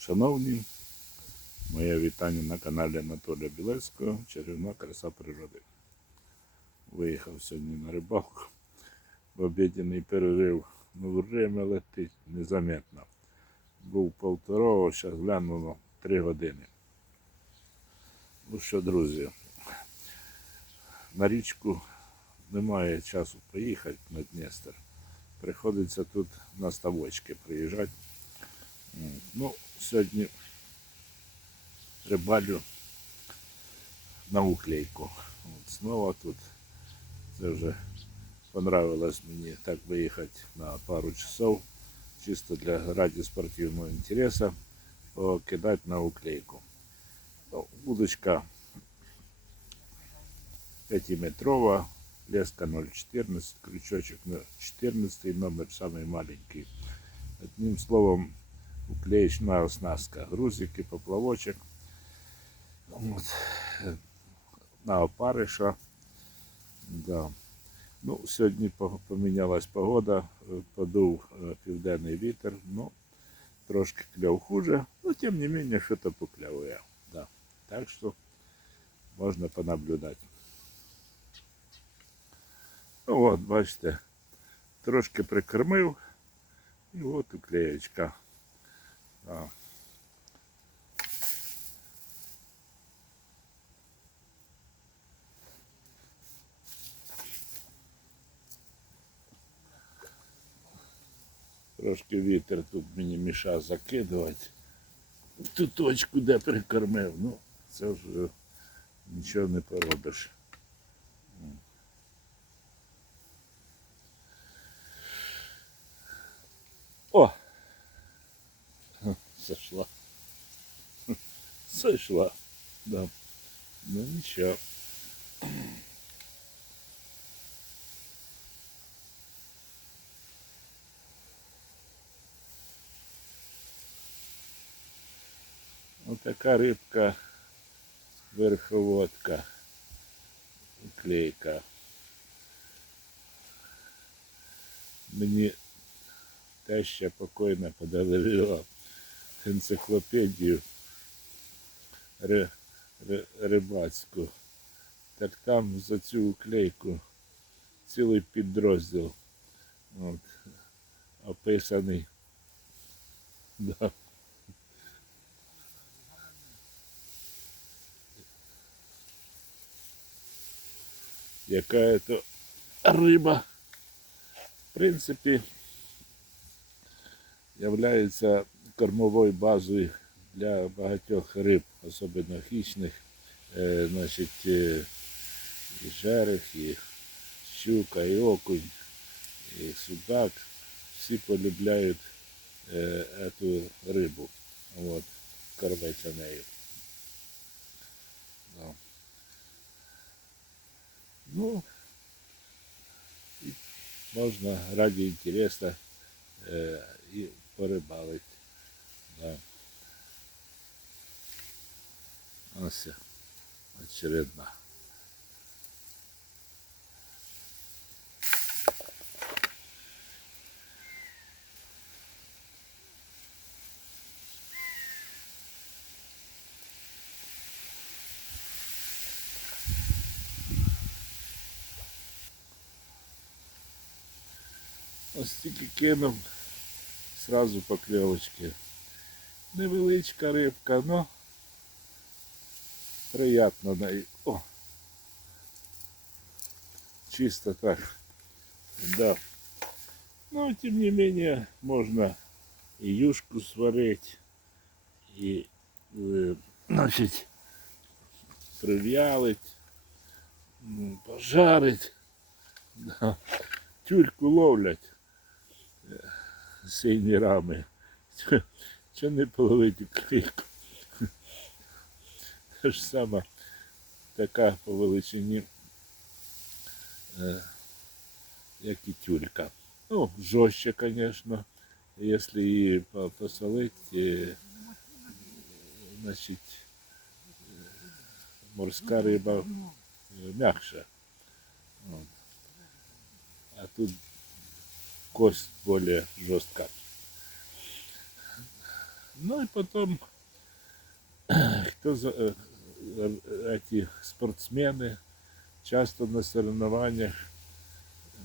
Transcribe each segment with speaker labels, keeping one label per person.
Speaker 1: Шановні, моє вітання на каналі Анатолія Білецького, чарівна краса природи. Виїхав сьогодні на рибалку. В обідній перерив. Ну, время летить незаметно. Був полтора, зараз глянуло три години. Ну що, друзі, на річку немає часу поїхати на Дністер. Приходиться тут на ставочки приїжджати. М, Ну, сьогодні рибалю на уклейку. От, знову тут. Це вже понравилось мені так виїхати на пару часов, чисто для ради спортивного интереса, покидати на уклейку. Ну, удочка 5-метрова, леска 0,14, крючочек на 14 номер, самый маленький. Одним словом, уклеечная оснастка, грузики, поплавочек. От. На опариша. Да. Ну, сьогодні помінялась погода, е, подув е, південний вітер, ну, трошки кльов хуже, но тем не менее що-то покльовує. Да. Так що можна понаблюдати. Ну от, бачите, трошки прикормив, і от уклеєчка. Трошки вітер тут мені мішав закидувати. Ту точку, де прикормив. Ну, це вже нічого не поробиш. Сошла. Сошла. Да. Ну нічого. Отака рибка верховодка. Клейка. Мені теща покойна подарила енциклопедію ри, ри, рибацьку. Так там за цю уклейку цілий підрозділ от, описаний. Да. Яка это риба, в принципі, являється кормовою базою для багатьох риб, особливо хищних, е, значить, е, і жерех, і щука, і окунь, і судак. Всі полюбляють е, эту рибу. Вот, кормиться нею. Ну, можна ради інтересу е, і порибалити. Да. Ось очередна. Ось тільки кинув сразу покльовочки. Невеличка рибка, но приятно на неї. О! Чисто так. Да. Ну, тем не менее, можно и юшку сварить, и, значит, прив'ялить, ну, пожарить. Да. Тюльку ловлять рами. Чи не половити крик? Те ж саме така по величині, е, як і тюлька. Ну, жорстче, звісно, якщо її посолити, е, значить, е, морська риба м'якша. А тут кость более жестка. Ну і потім, хто за, е, е, эти спортсмены часто на соревнованиях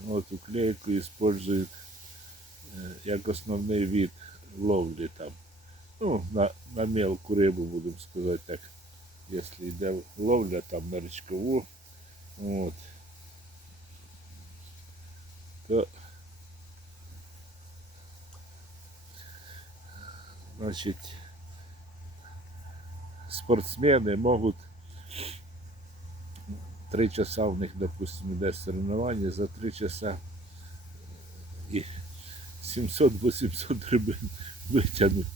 Speaker 1: вот, уклейку используют е, як основний вид ловлі там. Ну, на, на мелку рибу, будемо сказати так. Якщо йде ловля там на річкову, от, то значить, спортсмены могут три часа у них, допустим, іде соревновання, за три часа і 700-800 рибин витягнуть.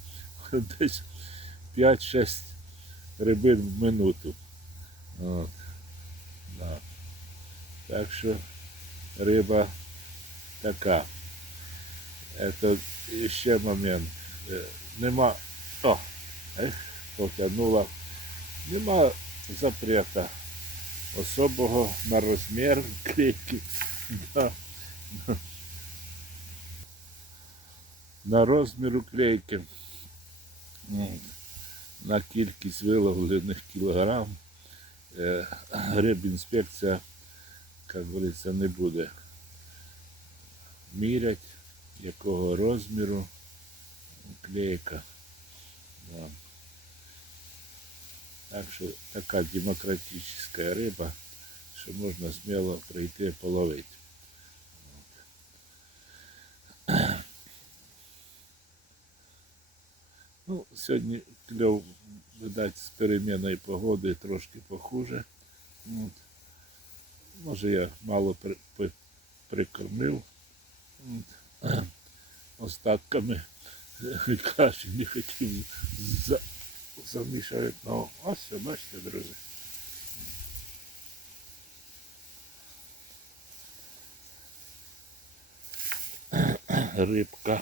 Speaker 1: Десь 5-6 рибин в минуту. От. Да. Так що риба така. Это ще момент. Нема. О, ех, потягнула. Нема запрета особого на розмір клейки. Да. На розмір уклейки. На кількість виловлених кілограм. Е, Рибінспекція, як говориться, не буде мірять, якого розміру клейка. Да. Так що така демократична риба, що можна сміло прийти половити. Ну, сьогодні кльов, видать, з переміною погоди трошки похуже. От. Може я мало при, при- прикормив От. остатками каші не хотів за, замішати. Ну, ось, бачите, друзі. Рибка.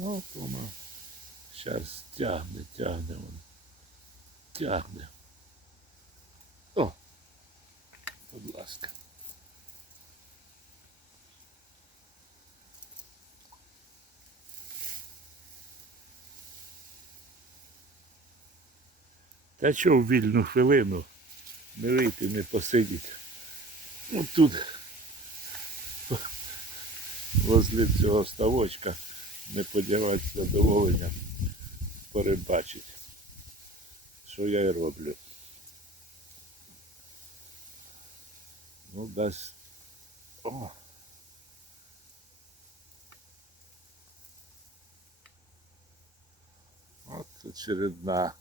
Speaker 1: От воно. Зараз тягне, тягне воно. Тягне. О! Будь ласка. Та що в вільну хвилину не вийти, не посидіти. От тут возле цього ставочка не подівати задоволення перебачити, що я і роблю. Ну, дасть. О. От очередна.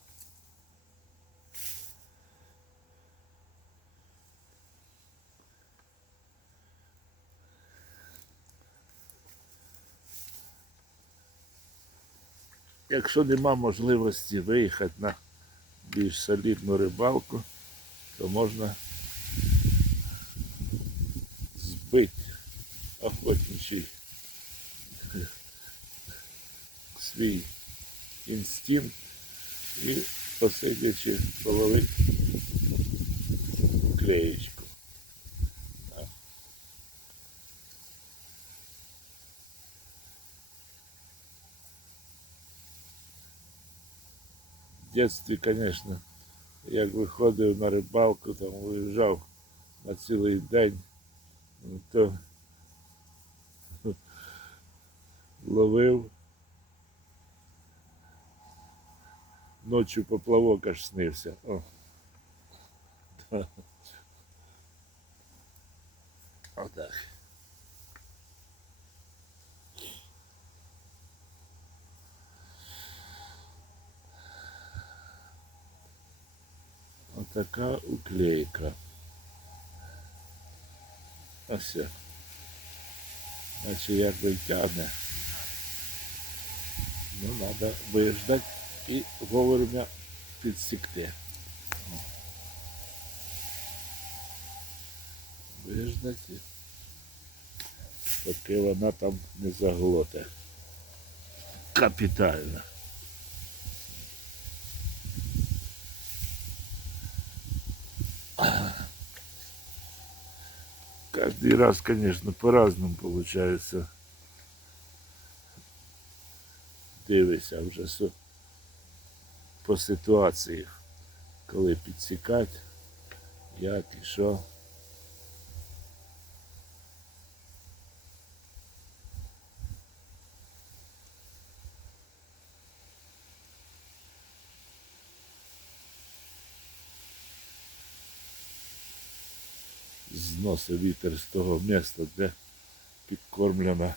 Speaker 1: Якщо нема можливості виїхати на більш солідну рибалку, то можна збити охотничий свій інстинкт і посидячи половити клеєчку. дитинстві, звісно, як виходив на рибалку, там виїжджав на цілий день, ну, то ловив. Ночью поплавок аж снився. О. Да. Отак. Отака уклейка. Ось. я. Наче якби тягне. Ну, треба виждати і вовремя підсікти. Виждати, поки вона там не заглоте. Капітально. Каждый раз, конечно, по-разному получается. Дивися вже по ситуації, коли підсікати, як і що. Зносить вітер з того міста, де підкормлена.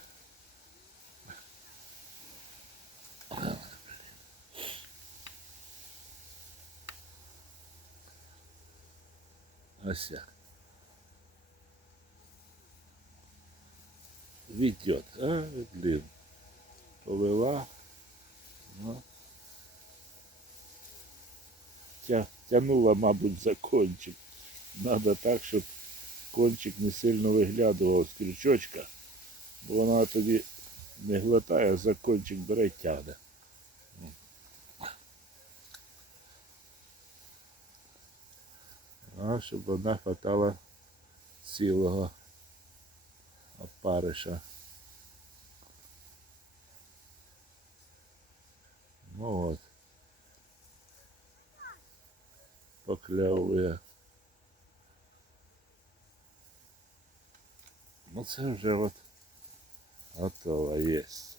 Speaker 1: Ася. Ведет, а, блин. Повела. Ну. Тя, тянула, мабуть, за кончик. Надо так, щоб кончик не сильно виглядував з крючочка, бо вона тоді не глотає, а за кончик бере й тягне. А щоб вона хватала цілого опариша. Ну от. Покльовує. Ну це вже от готово єсть.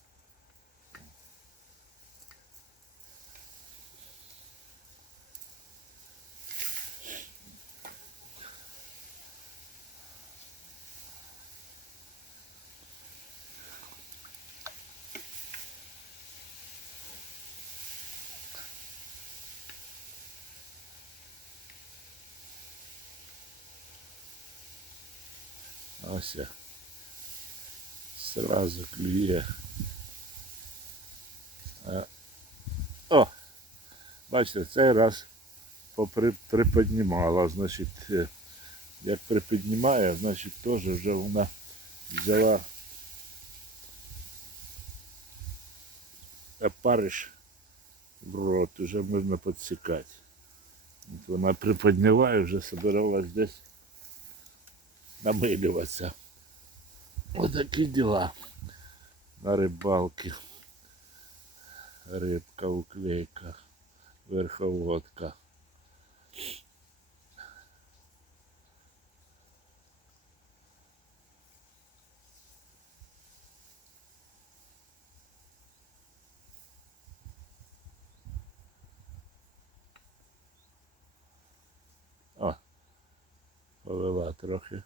Speaker 1: Ось. Сразу клює. О! Бачите, цей раз попри, приподнімала, значить, е, як приподнімає, значить теж вже вона взяла опариш в рот, вже можна підсікати. От вона приподняла вже собиралась десь намилюватися. Ось такі діла на рибалки. Рибка, уклейка, верховодка. О, повела трохи.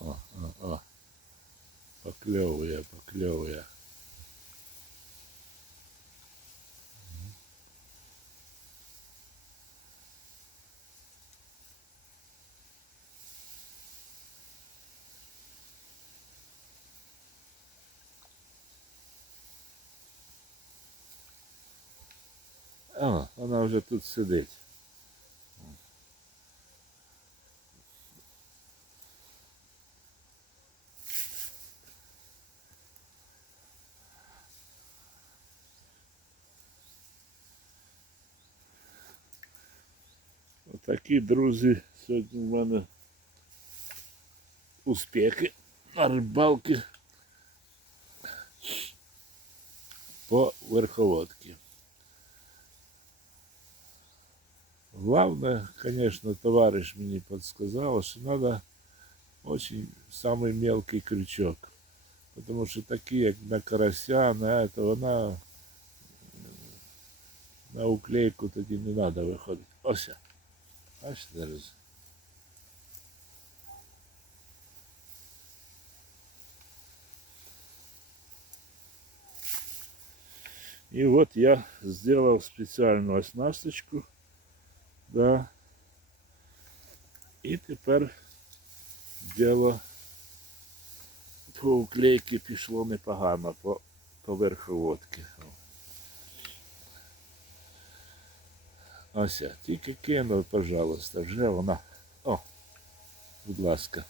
Speaker 1: О, о, о. Покльовує, покльовує. А, вона вже тут сидить. Отакі, друзі, сьогодні в мене успіхи на рибалки по верховодці. Главное, конечно, товарищ мне подсказал, что надо очень самый мелкий крючок. Потому что такие, как на карася, на это, вона на уклейку тоді не надо виходити. Ось. Бачите зараз. И вот я сделал специальную оснасточку. Да. І тепер діло по уклейки пішло непогано по, по верховодки. Ось, тільки кинув, пожалуйста, вже вона. О, будь ласка.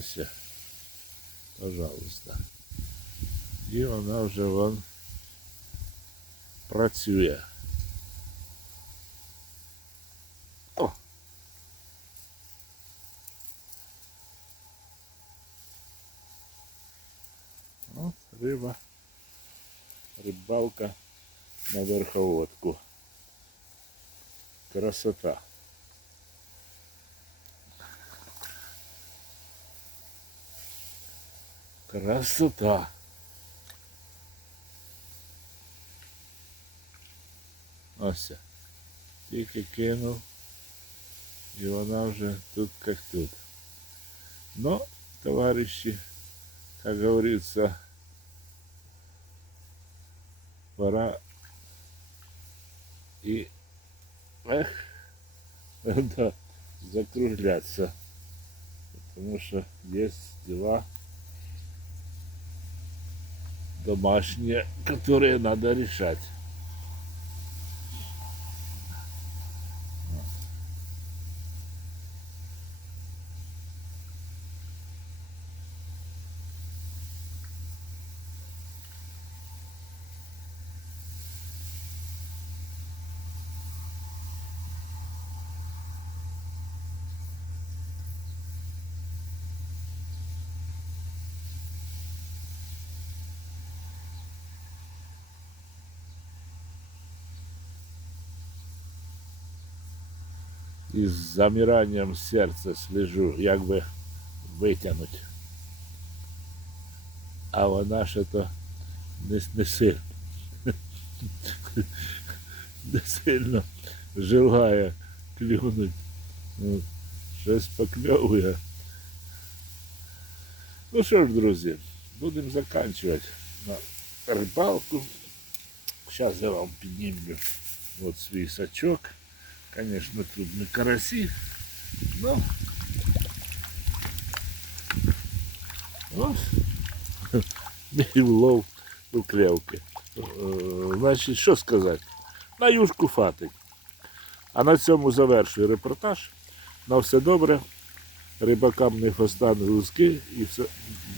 Speaker 1: Все, пожалуйста. І вона вже вон працює. О! От риба, рибалка на верховодку. Красота. Красота. Ось. Тільки кинув. І вона вже тут как тут. Но, товарищи, как говорится, пора и эх, да, закругляться. Потому что есть дела домашние, которые надо решать. І з замиранням серця слежу, як би витягнути. А вона ще то не, не сильно. Не сильно желає клюнуть. От, Щось покльовує. Ну що ж, друзі, будемо закінчувати на рибалку. Зараз я вам піднімлю от свій сачок. Конечно, тут не караси, но улов у клевки. Е, Значить, що сказати? На юшку фатить. А на цьому завершую репортаж. На все добре. Рибакам не хвоста, не луски і, все,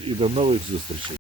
Speaker 1: і до нових зустрічей.